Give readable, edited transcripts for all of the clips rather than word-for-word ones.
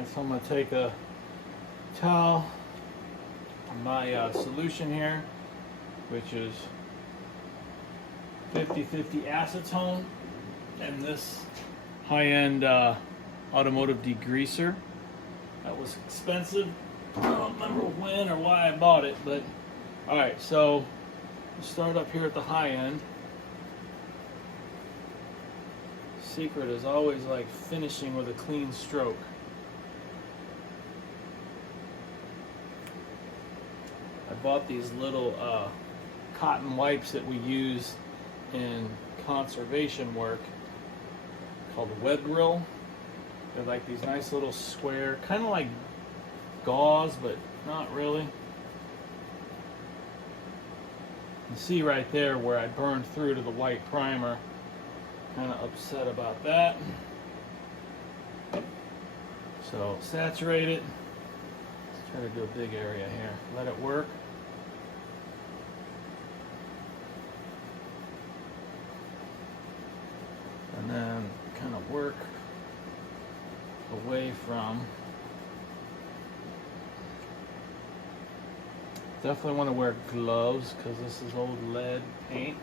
Alright, so I'm going to take a towel, my solution here, which is 50/50 acetone, and this high-end automotive degreaser. That was expensive. I don't remember when or why I bought it, but alright, so we'll start up here at the high end. Secret is always like finishing with a clean stroke. I bought these little cotton wipes that we use in conservation work called web grill. They're like these nice little square, kind of like gauze, but not really. You can see right there where I burned through to the white primer. Kind of upset about that. So saturate it. Let's try to do a big area here. Let it work. And then kind of work away from. Definitely want to wear gloves because this is old lead paint.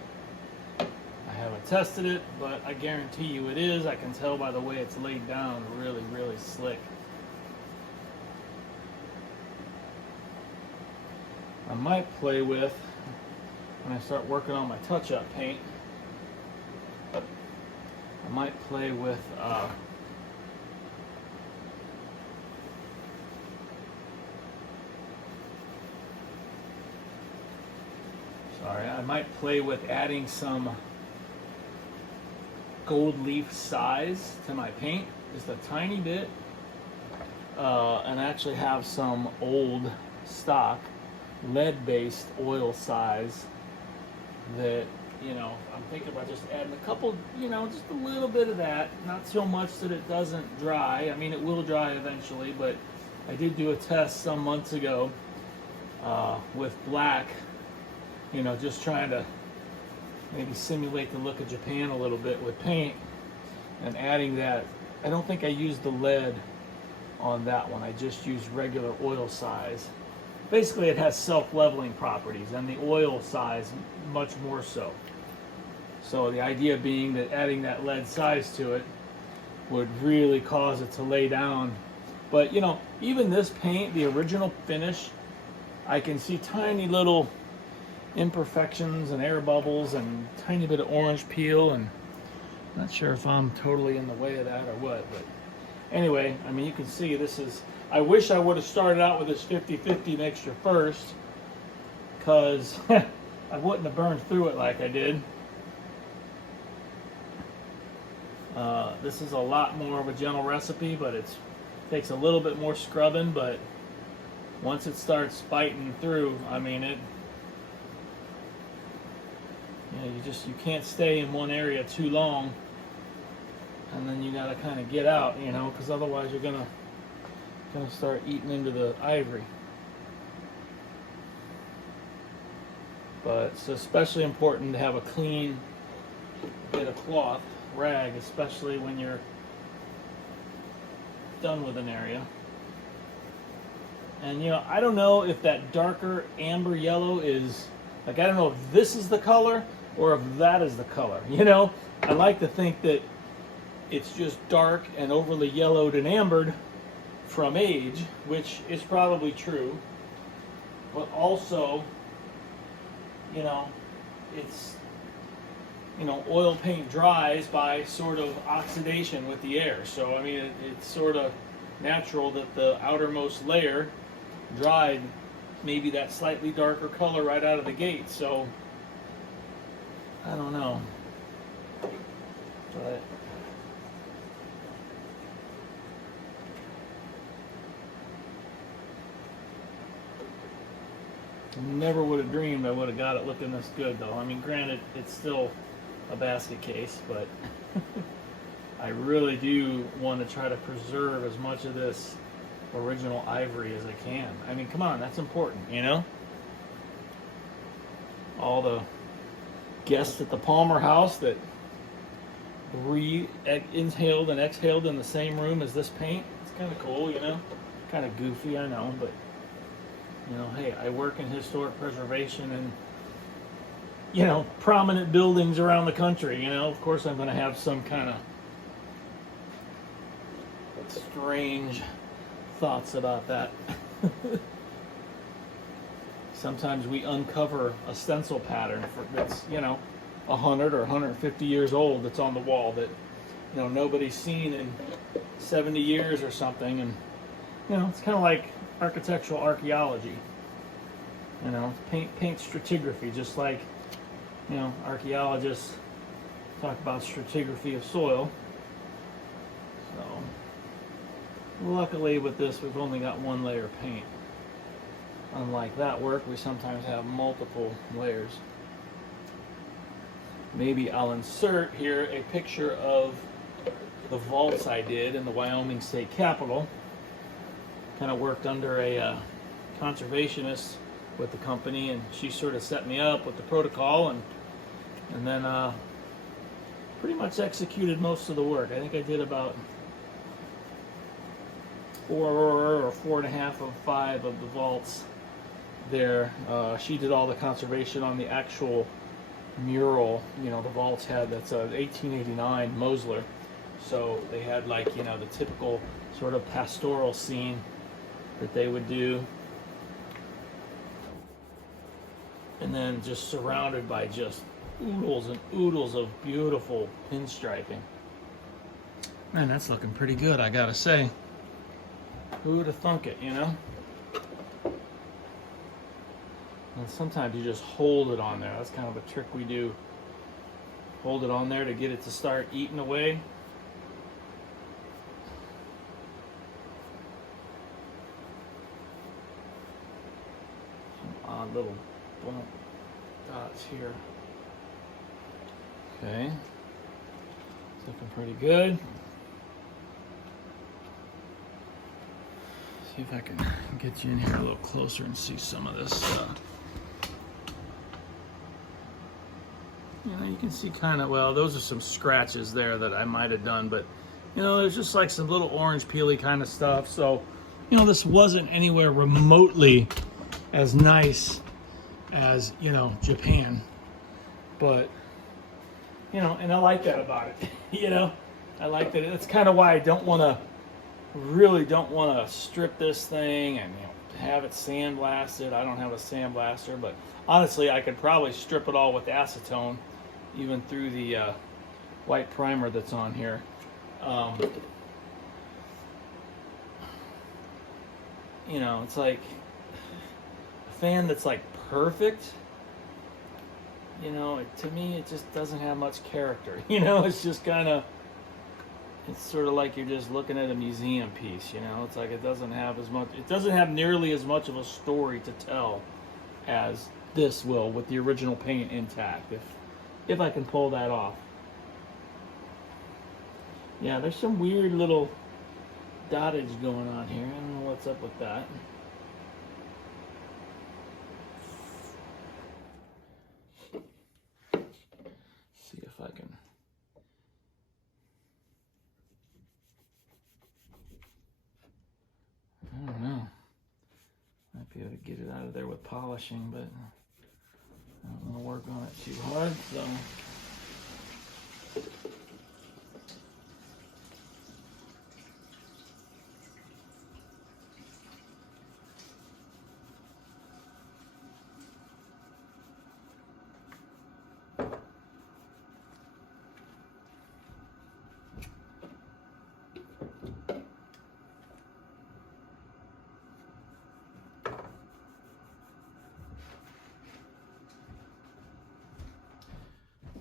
I haven't tested it, but I guarantee you it is. I can tell by the way it's laid down, really, really slick. I might play with, when I start working on my touch-up paint, I might play with I might play with adding some gold leaf size to my paint, just a tiny bit, and actually have some old stock lead-based oil size that, you know, I'm thinking about just adding a couple, you know, just a little bit of that, not so much that it doesn't dry. I mean, it will dry eventually, but I did do a test some months ago with black, you know, just trying to maybe simulate the look of Japan a little bit with paint, and adding that. I don't think I used the lead on that one. I just used regular oil size. Basically, it has self-leveling properties, and the oil size much more so. So the idea being that adding that lead size to it would really cause it to lay down. But, you know, even this paint, the original finish, I can see tiny little imperfections and air bubbles and tiny bit of orange peel, and I'm not sure if I'm totally in the way of that or what, but anyway, I mean, you can see this is, I wish I would have started out with this 50/50 mixture first, because I wouldn't have burned through it like I did. This is a lot more of a gentle recipe, but it takes a little bit more scrubbing, but once it starts biting through, I mean, it, you know, you can't stay in one area too long, and then you got to kind of get out, you know, because otherwise you're gonna start eating into the ivory. But it's especially important to have a clean bit of cloth, rag, especially when you're done with an area. And, you know, I don't know if that darker amber yellow is, like, I don't know if this is the color or if that is the color, you know? I like to think that it's just dark and overly yellowed and ambered from age, which is probably true. But also, you know, it's, you know, oil paint dries by sort of oxidation with the air. So, I mean, it's sort of natural that the outermost layer dried maybe that slightly darker color right out of the gate. So, I don't know. But never would have dreamed I would have got it looking this good, though. I mean, granted, it's still a basket case, but I really do want to try to preserve as much of this original ivory as I can. I mean, come on, that's important, you know? All the guests at the Palmer house that inhaled and exhaled in the same room as this paint, it's kind of cool, you know. Kind of goofy, I know, but you know, hey, I work in historic preservation and, you know, prominent buildings around the country. You know, of course, I'm going to have some kind of strange thoughts about that. Sometimes we uncover a stencil pattern that's, you know, 100 or 150 years old that's on the wall that, you know, nobody's seen in 70 years or something. And, you know, it's kind of like architectural archaeology. You know, paint stratigraphy, just like, you know, archaeologists talk about stratigraphy of soil. So, luckily with this, we've only got one layer of paint. Unlike that work, we sometimes have multiple layers. Maybe I'll insert here a picture of the vaults I did in the Wyoming State Capitol. Kind of worked under a conservationist with the company, and she sort of set me up with the protocol, and then pretty much executed most of the work. I think I did about 4 or 4.5 of 5 of the vaults there. She did all the conservation on the actual mural. You know, the vaults had, that's a 1889 Mosler, so they had, like, you know, the typical sort of pastoral scene that they would do, and then just surrounded by just oodles and oodles of beautiful pinstriping. Man, that's looking pretty good, I gotta say. Who would have thunk it, you know? And sometimes you just hold it on there. That's kind of a trick we do. Hold it on there to get it to start eating away. Some odd little bump dots here. Okay. It's looking pretty good. See if I can get you in here a little closer and see some of this stuff. You know, you can see kind of, well, those are some scratches there that I might have done, but, you know, there's just like some little orange peely kind of stuff. So, you know, this wasn't anywhere remotely as nice as, you know, Japan. But, you know, and I like that about it. You know, I like that. That's kind of why I don't want to, really don't want to strip this thing and, you know, have it sandblasted. I don't have a sandblaster, but honestly, I could probably strip it all with acetone, even through the white primer that's on here. You know, it's like a fan that's like perfect. You know, to me, it just doesn't have much character. You know, it's just kind of, it's sort of like you're just looking at a museum piece. You know, it's like it doesn't have as much, it doesn't have nearly as much of a story to tell as this will with the original paint intact, if I can pull that off. Yeah, there's some weird little dottage going on here. I don't know what's up with that. See if I can. I don't know. Might be able to get it out of there with polishing, but I don't want to work on it too hard, so.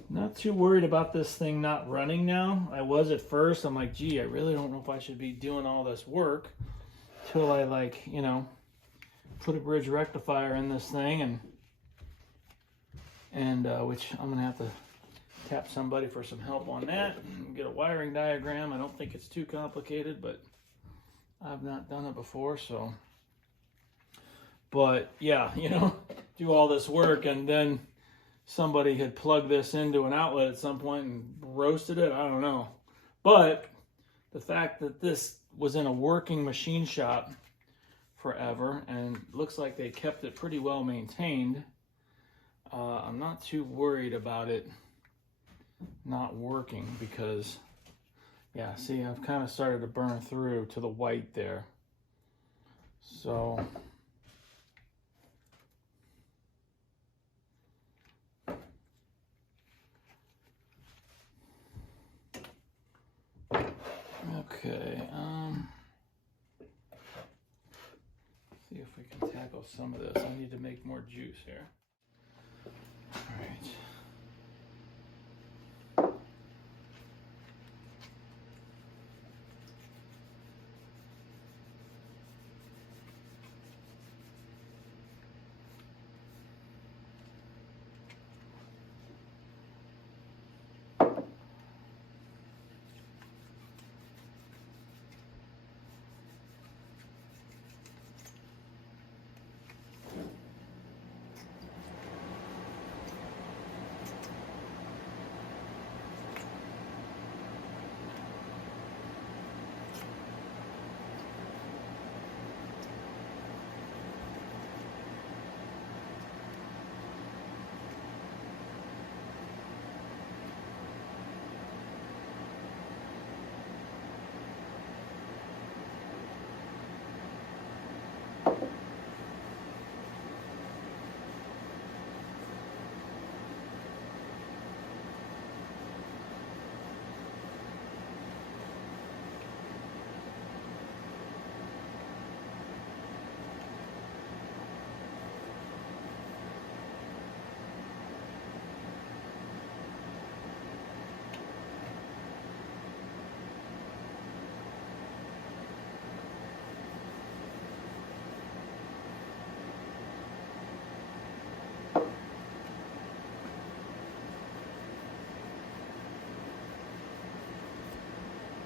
Not too worried about this thing not running now. I was at first. I'm like, gee, I really don't know if I should be doing all this work till I, like, you know, put a bridge rectifier in this thing, and which I'm gonna have to tap somebody for some help on that and get a wiring diagram. I don't think it's too complicated, but I've not done it before, so. But yeah, you know, do all this work and then somebody had plugged this into an outlet at some point and roasted it. I don't know. But the fact that this was in a working machine shop forever, and looks like they kept it pretty well maintained. I'm not too worried about it not working because, yeah, see, I've kind of started to burn through to the white there. So okay, see if we can tackle some of this. I need to make more juice here. All right.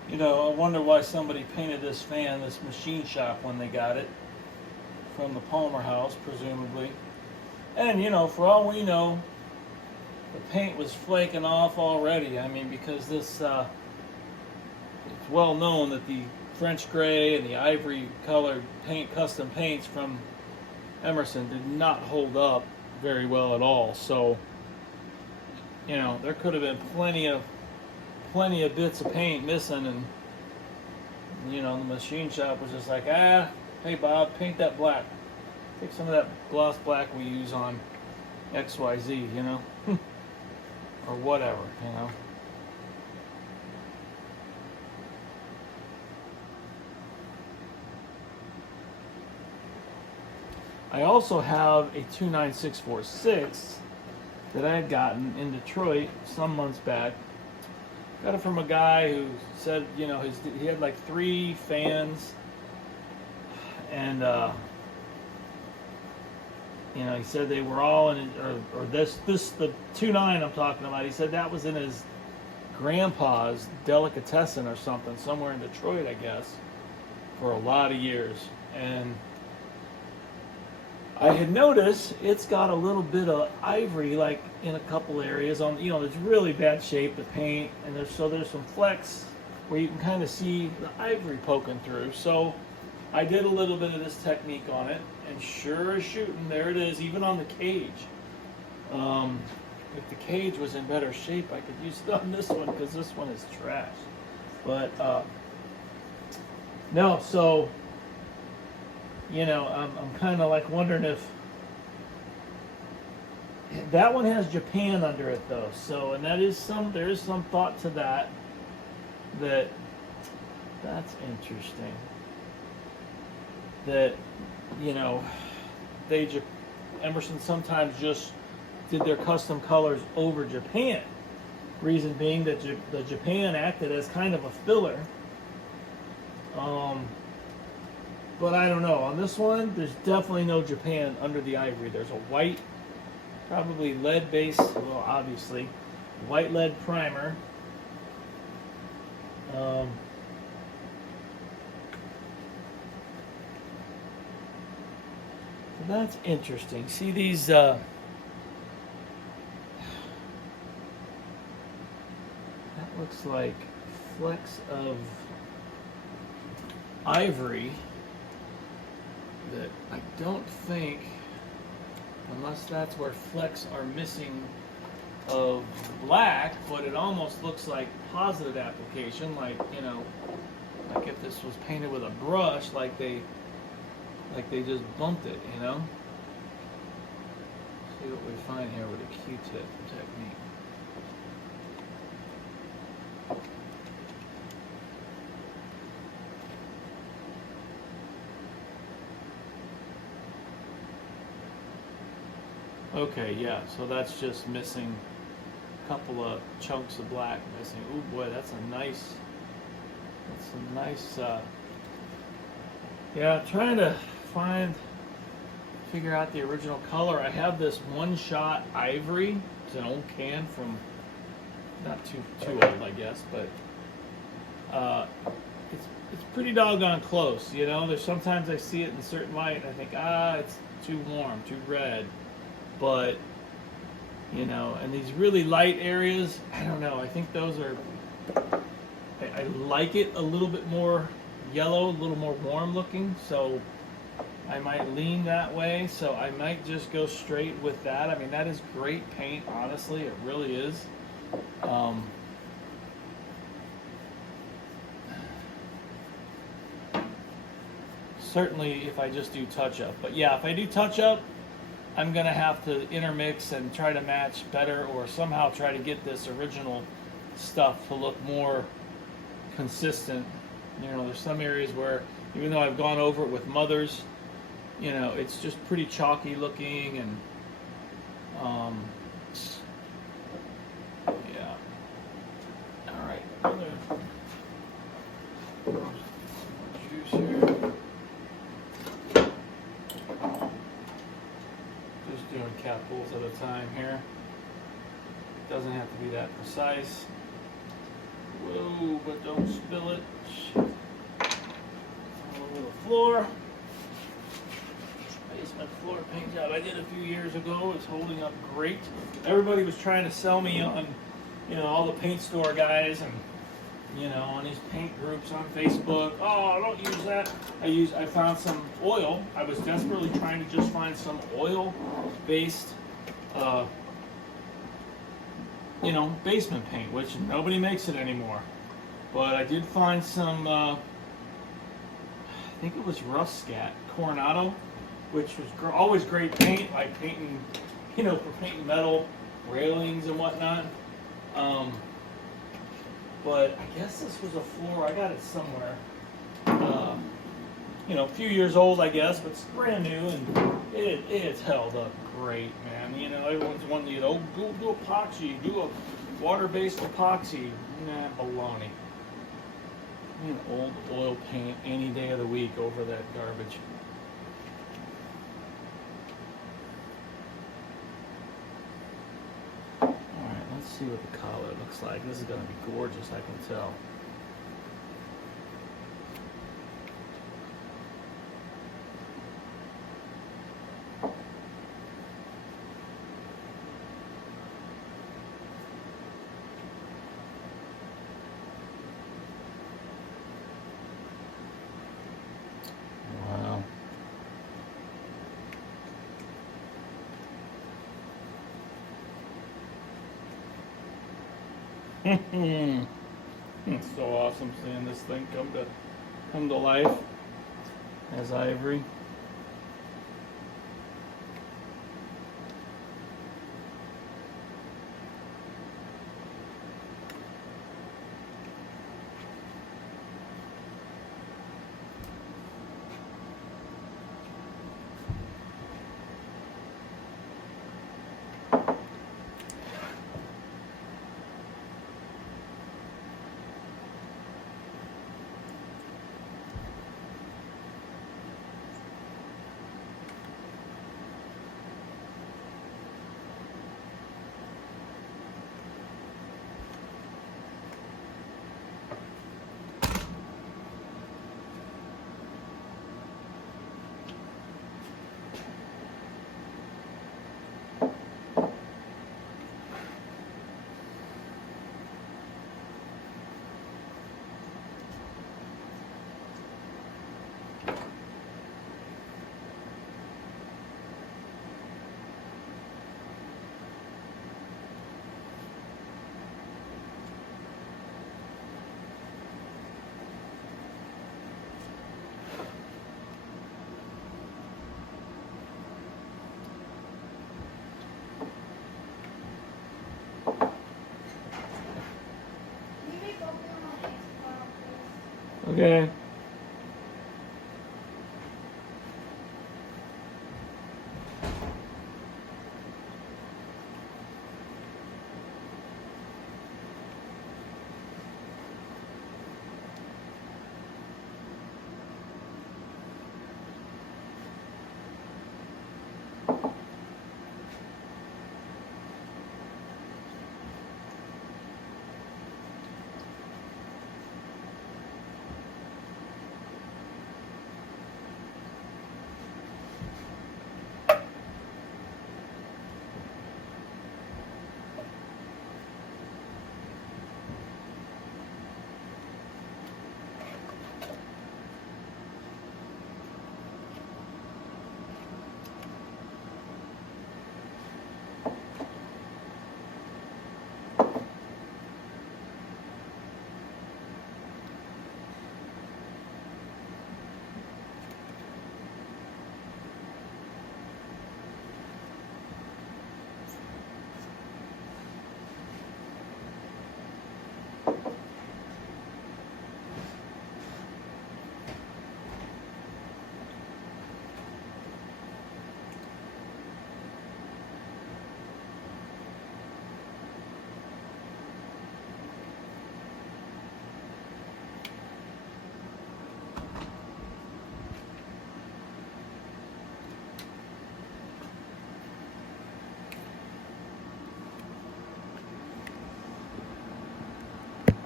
You know, I wonder why somebody painted this fan, this machine shop, when they got it from the Palmer house, presumably. And, you know, for all we know, the paint was flaking off already. I mean, because this, it's well known that the French gray and the ivory colored paint, custom paints from Emerson did not hold up very well at all. So, you know, there could have been plenty of bits of paint missing, and you know, the machine shop was just like, hey Bob, paint that black, take some of that gloss black we use on XYZ, you know, or whatever, you know. I also have a 29646 that I had gotten in Detroit some months back. Got it from a guy who said, you know, he had like 3 fans, and you know, he said they were all in, or this the 29 I'm talking about. He said that was in his grandpa's delicatessen or something, somewhere in Detroit, I guess, for a lot of years. And I had noticed it's got a little bit of ivory, like in a couple areas. On, you know, there's really bad shape, the paint, and there's some flecks where you can kind of see the ivory poking through. So I did a little bit of this technique on it, and sure as shooting, there it is, even on the cage. If the cage was in better shape, I could use it on this one, because this one is trash. But no, so, you know, I'm kind of like wondering if that one has Japan under it though. So, and there is some thought to that. That's interesting. That, you know, Emerson sometimes just did their custom colors over Japan. Reason being that the Japan acted as kind of a filler. But I don't know. On this one, there's definitely no Japan under the ivory. There's a white, probably lead base, well, obviously, white lead primer. So that's interesting. See these, that looks like flecks of ivory that I don't think, unless that's where flecks are missing of black, but it almost looks like positive application, like, you know, like if this was painted with a brush, like they just bumped it, you know. See what we find here with a Q-tip technique. Okay, yeah, so that's just missing a couple of chunks of black missing. Oh boy, that's a nice, yeah, trying to figure out the original color. I have this one-shot ivory. It's an old can from, not too old, I guess, but it's pretty doggone close, you know. There's sometimes I see it in certain light and I think, it's too warm, too red. But, you know, and these really light areas, I don't know, I think those are, I like it a little bit more yellow, a little more warm looking, so I might lean that way. So I might just go straight with that. I mean, that is great paint, honestly, it really is. Certainly if I just do touch-up. But yeah, if I do touch-up, I'm going to have to intermix and try to match better, or somehow try to get this original stuff to look more consistent. You know, there's some areas where, even though I've gone over it with Mothers, you know, it's just pretty chalky looking, and yeah. All right. Juice here. Doing capfuls at a time here. It doesn't have to be that precise. Whoa, but don't spill it. A little floor. Basement floor paint job I did a few years ago is holding up great. Everybody was trying to sell me on, you know, all the paint store guys, and, you know, on these paint groups on Facebook. Oh, don't use that. I found some oil. I was desperately trying to just find some oil-based, you know, basement paint, which nobody makes it anymore. But I did find some, I think it was Rust Scat Coronado, which was always great paint, like painting, you know, for painting metal railings and whatnot. But I guess this was a floor, I got it somewhere, you know, a few years old, I guess, but it's brand new, and it's held up great, man. You know, everyone's wanting to, oh, go do epoxy, do a water-based epoxy. Nah, baloney. An old oil paint any day of the week over that garbage. Alright, let's see what the collar looks like. This is going to be gorgeous, I can tell. It's so awesome seeing this thing come to life as ivory. Okay.